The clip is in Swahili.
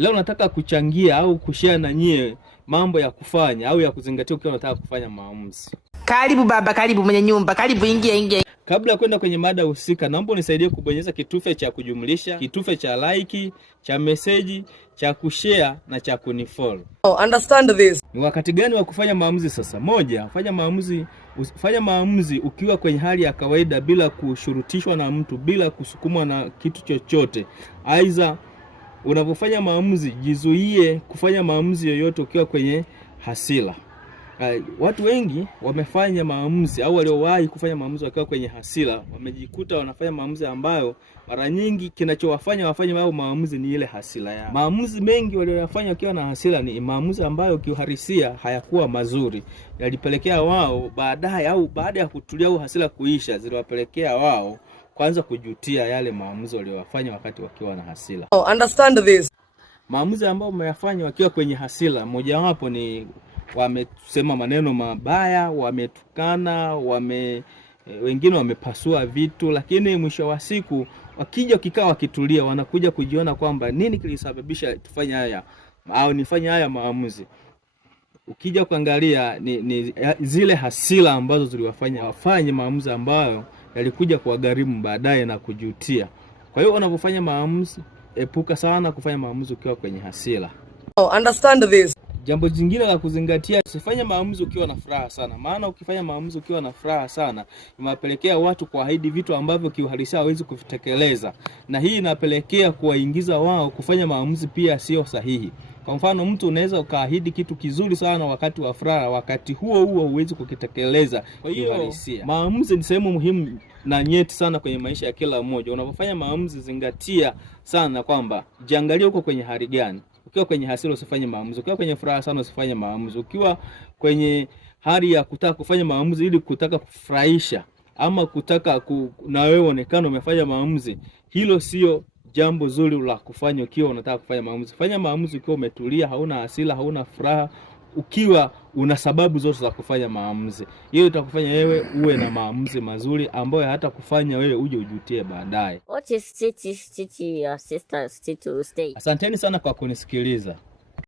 Leo nataka kuchangia au kushare na nyie mambo ya kufanya au ya kuzingatia ukiwa unataka kufanya maamuzi. Karibu baba, karibu mwenye nyumba, karibu ingia. Kabla ya kwenda kwenye mada husika, naomba unisaidie kubonyeza kitufe cha kujumlisha, kitufe cha like, cha message, cha kushare na cha kunifollow. Understand this. Ni wakati gani wa kufanya maamuzi sasa? Moja, fanya maamuzi ukiwa kwenye hali ya kawaida bila kushurutishwa na mtu, bila kusukumwa na kitu chochote. Aidha, unapofanya maamuzi jizuie kufanya maamuzi yoyote ukiwa kwenye hasira. Watu wengi wamefanya maamuzi au waliowahi kufanya maamuzi wakiwa kwenye hasira, wamejikuta wanafanya maamuzi ambayo mara nyingi kinachowafanya wafanye maamuzi ni ile hasira yao. Maamuzi mengi waliyofanya wakiwa na hasira ni maamuzi ambayo kiuhalisia hayakuwa mazuri. Yalipelekea wao baadaye au baada ya kutulia au hasira kuisha, ziliwapelekea wao kwanza kujutia yale maamuzi waliyofanya wakati wakiwa na hasira. Understand this. Maamuzi ambayo wameyafanya wakiwa kwenye hasira, moja wapo ni wamesema maneno mabaya, wametukana, wengine wamepasua vitu, lakini mwisho wa siku wakija kikao wakitulia wanakuja kujiona kwamba nini kilisababisha tufanye haya au nifanye haya maamuzi. Ukija kuangalia ni zile hasira ambazo ziliwafanya wafanye maamuzi ambayo yalikuja kuwagharimu baadaye na kujutia. Kwa hiyo unapofanya maamuzi, epuka sana kufanya maamuzi ukiwa kwenye hasira. Understand this. Jambo jingine la kuzingatia, usifanye maamuzi ukiwa na furaha sana. Maana ukifanya maamuzi ukiwa na furaha sana, inapelekea watu kuahidi vitu ambavyo kiuhalisia hawezi kuvitekeleza. Na hii inapelekea kuwaingiza wao kufanya maamuzi pia sio sahihi. Kwa mfano, mtu unaweza ukaahidi kitu kizuri sana wakati wa furaha, wakati huo huwezi kukitekeleza. Kwa hiyo maamuzi ni sehemu muhimu na nyeti sana kwenye maisha ya kila mmoja. Unapofanya maamuzi, zingatia sana kwamba jiangalie uko kwenye hali gani. Ukiwa kwenye hasira usifanye maamuzi, ukiwa kwenye furaha sana usifanye maamuzi, ukiwa kwenye hali ya kutaka kufanya maamuzi ili kutaka kufurahisha ama kutaka na wewe onekane umefanya maamuzi, hilo sio jambo zuri la kufanya ukiwa unataka kufanya maamuzi. Fanya maamuzi ukiwa umetulia, hauna hasira, hauna furaha, ukiwa una sababu zote za kufanya maamuzi. Hiyo itakufanya wewe uwe na maamuzi mazuri ambayo hata kufanya wewe uje ujutie baadaye. What is your sister to stay? Asanteni sana kwa kunisikiliza.